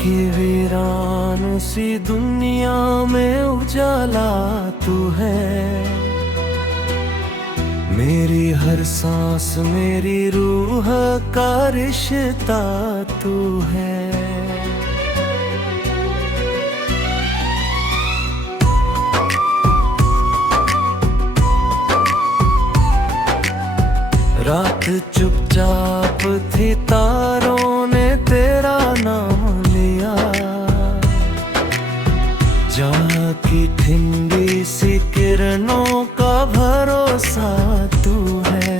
कि वीरान सी दुनिया में उजाला तू है। मेरी हर सांस मेरी रूह का रिश्ता तू है। रात चुपचाप थी, तारों ने तेरा नाम लिया। जहाँ की ठंडी सी किरणों का भरोसा तू है।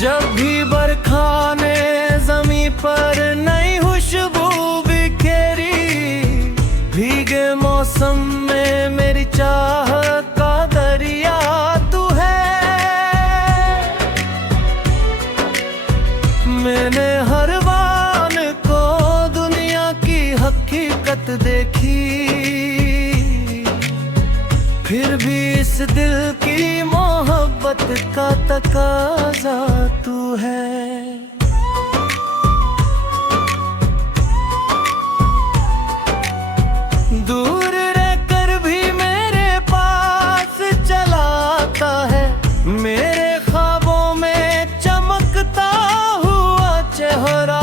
जब भी बरखा ने ज़मीं पर नई खुशबू बिखेरी, भीगे मौसम में मेरी चाह का दरिया तू है। मैंने हर बान को दुनिया की हकीकत देखी, फिर भी इस दिल की मोहब्बत का तकाजा तू है। दूर रहकर भी मेरे पास चलाता है, मेरे ख्वाबों में चमकता हुआ चेहरा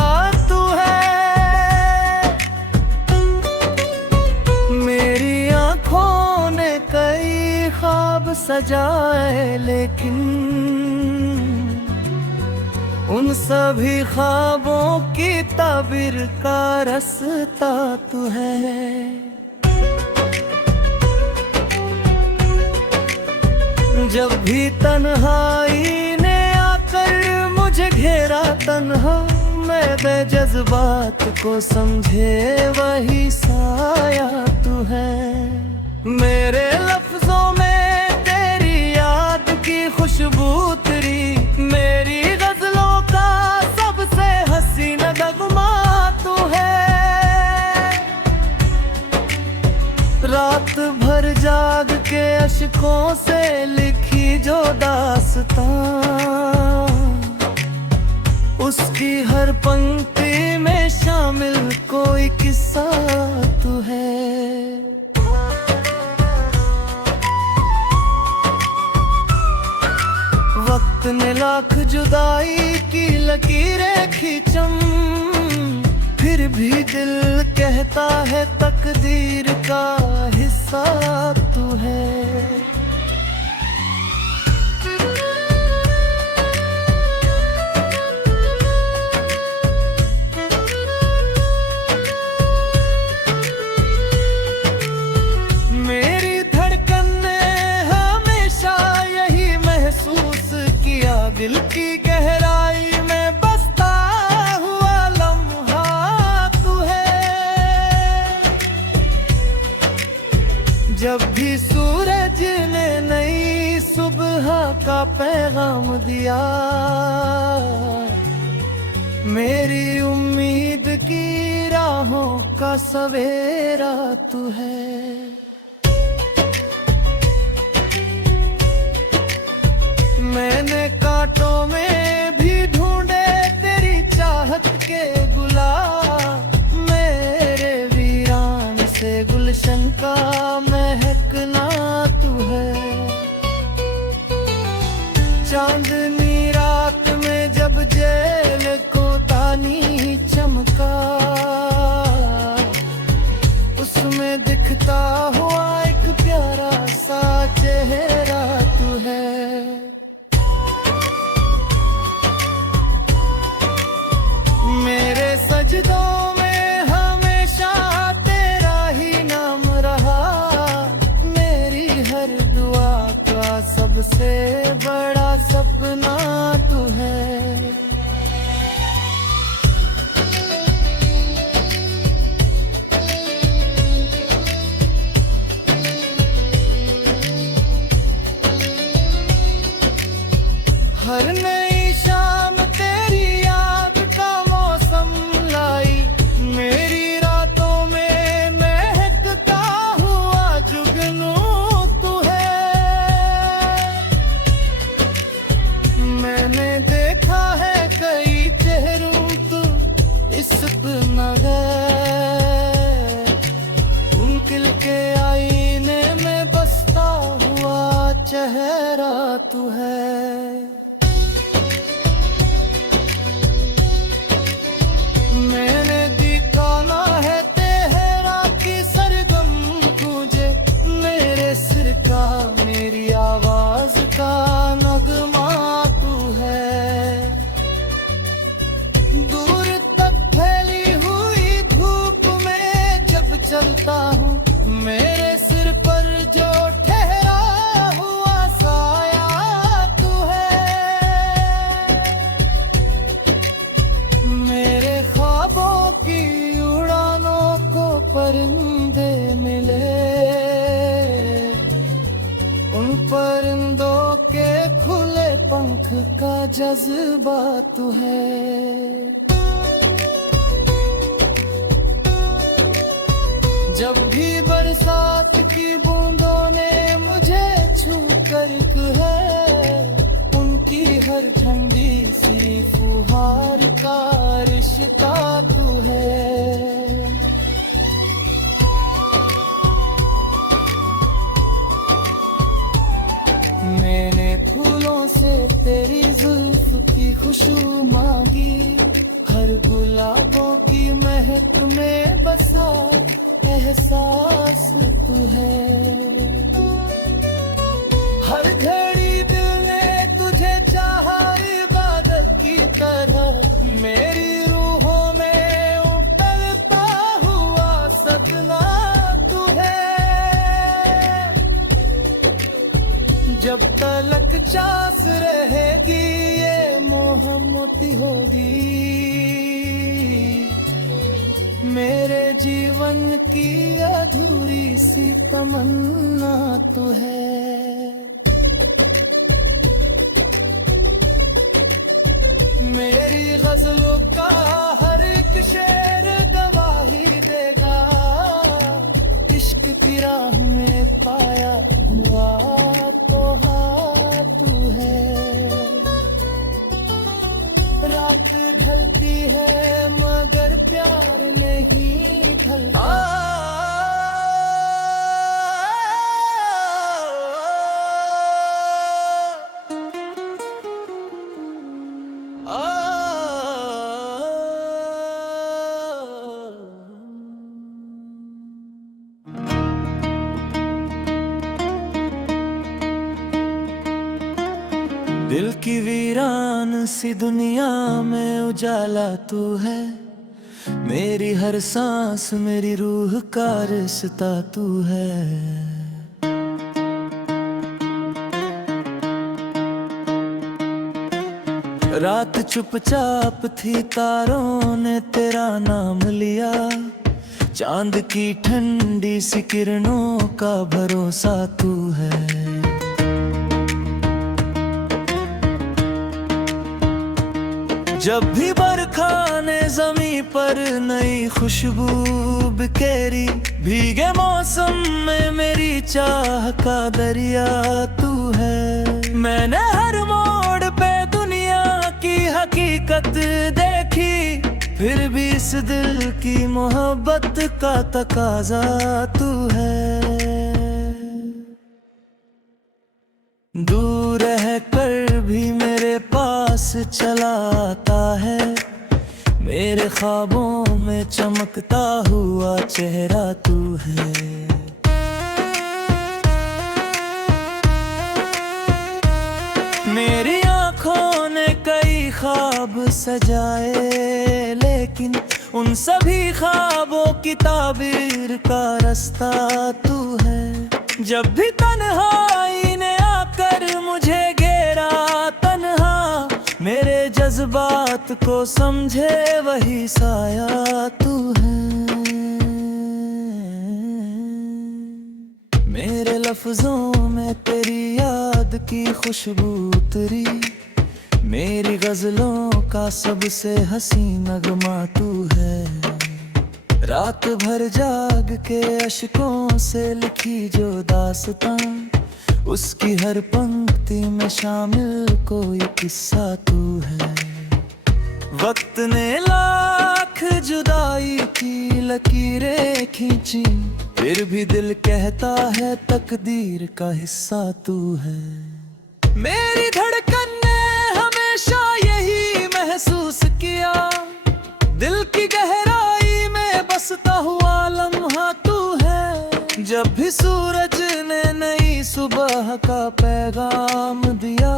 तू है। मेरी आँखों ने कई ख्वाब सजाए, लेकिन उन सभी ख्वाबों की ताबीर का रास्ता तू है। जब भी तन्हाई ने आकर मुझे घेरा तन्हा, मैं जज्बात को समझे वही साया तू है। मेरे लफ्जों में तेरी याद की खुशबू तेरी, मेरी गजलों का सबसे हसीन नगमा तू है। रात भर जाग के अश्कों से लिखी जो दास्तां, उसकी हर पंक्ति में शामिल कोई किस्सा तू है। वक्त ने लाख जुदाई की लकीरें खींचम, फिर भी दिल कहता है तकदीर का हिस्सा तू है। मेरी धड़कन ने हमेशा यही महसूस किया, दिल की गहराई में बसता हुआ लम्हा तू है। जब भी सूरज ने नई सुबह का पैगाम दिया, मेरी उम्मीद की राहों का सवेरा तू है। मैंने कांटों में भी ढूंढे तेरी चाहत के गुलाब, मेरे वीरान से गुलशन का महकना तू है। चांदनी रात में जब जेल को तानी चमका, उसमें दिखता हुआ एक प्यारा सा चेहरा तू है। मेरे सजदों में हमेशा तेरा ही नाम रहा, चलता हूँ, मेरे सिर पर जो ठहरा हुआ साया तू है। मेरे ख्वाबों की उड़ानों को परिंदे मिले, उन परिंदों के खुले पंख का जज्बा तू है। जब भी बरसात की बूंदों ने मुझे छू कर है, उनकी हर ठंडी सी फुहार का रिश्ता तू है। मैंने फूलों से तेरी जुल्फ की खुशबू मांगी, हर गुलाबों की महक में बसा एहसास तू है। हर घड़ी दिल ने तुझे चाहा इबादत की तरह, मेरी रूहों में उमड़ता हुआ सपना तू है। जब तलक चास रहेगी ये मोहब्बती होगी, मेरे जीवन की अधूरी सी तमन्ना तो है। मेरी गजलों का हर एक शेर गवाही देगा, इश्क की राह में पाया हुआ तो हाथ तू है। रात ढलती है मगर प्यार नहीं ढलता। दिल की वीरान सी दुनिया में उजाला तू है, मेरी हर सांस मेरी रूह का रिश्ता तू है। रात चुपचाप थी तारों ने तेरा नाम लिया, चांद की ठंडी सी किरणों का भरोसा तू है। जब भी बरखा ने जमीन पर नई खुशबू बिखेरी, भीगे मौसम में मेरी चाह का दरिया तू है। मैंने हर मोड़ पे दुनिया की हकीकत देखी, फिर भी इस दिल की मोहब्बत का तकाजा तू है। दूर रह कर भी मेरे पास चला आता है, मेरे ख्वाबों में चमकता हुआ चेहरा तू है। मेरी आँखों ने कई ख्वाब सजाए, लेकिन उन सभी ख्वाबों की ताबीर का रास्ता तू है। जब भी तन्हाई ने आकर मुझे घेरा तन्हा, मेरे जज्बात को समझे वही साया तू है। मेरे लफ्जों में तेरी याद की खुशबू उतरी, मेरी गजलों का सबसे हसीन नगमा तू है। रात भर जाग के अशकों से लिखी जो दास्तां, उसकी हर पंक्ति में शामिल कोई किस्सा तू है। वक्त ने लाख जुदाई की लकीरें खींची, फिर भी दिल कहता है तकदीर का हिस्सा तू है। मेरी धड़कन ने हमेशा यही महसूस किया, दिल की गहराई में बसता हुआ लम्हा तू है। जब भी सूरज ने नई सुबह का पैगाम दिया,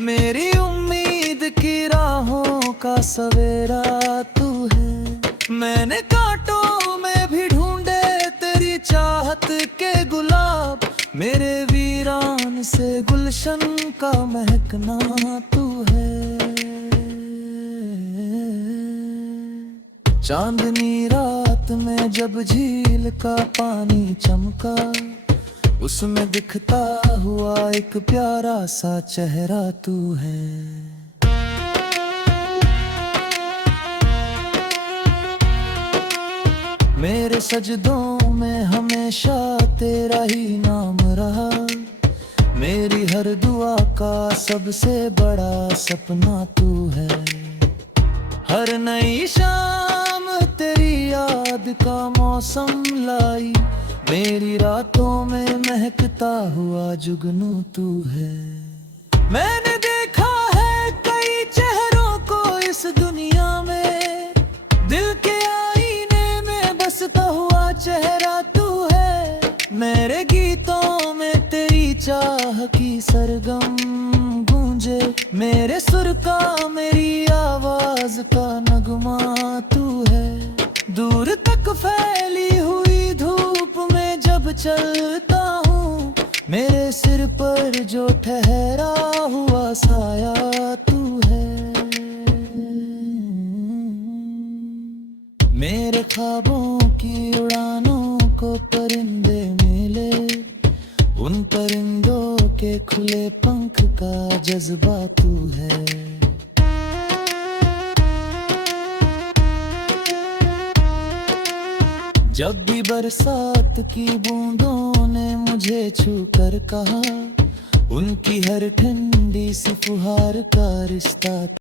मेरी उम्मीद की राहों का सवेरा तू है। मैंने कांटों में भी ढूंढे का महकना तू है। चांदनी रात में जब झील का पानी चमका, उसमें दिखता हुआ एक प्यारा सा चेहरा तू है। मेरे सजदों में हमेशा तेरा ही नाम रहा, मेरी हर दुआ का सबसे बड़ा सपना तू है। हर नई शाम तेरी याद का मौसम लाई, मेरी रातों में महकता हुआ जुगनू तू है। मैंने देखा है कई चेहरों को इस दुनिया में, दिल के आईने में बसता हुआ चेहरा तू है। मेरे गीतों में तेरी चाह की सरगम गूंजे, मेरे सुर का मेरी आवाज का नगमा तू है। दूर तक फैली हुई धूप में जब चलता हूँ, मेरे सिर पर जो ठहरा हुआ साया तू है। मेरे ख्वाबों की उड़ानों को परिंदे मिले, उन परिंदों के खुले पंख का जज्बा तू है। जब भी बरसात की बूंदों ने मुझे छू कर कहा, उनकी हर ठंडी सी फुहार का रिश्ता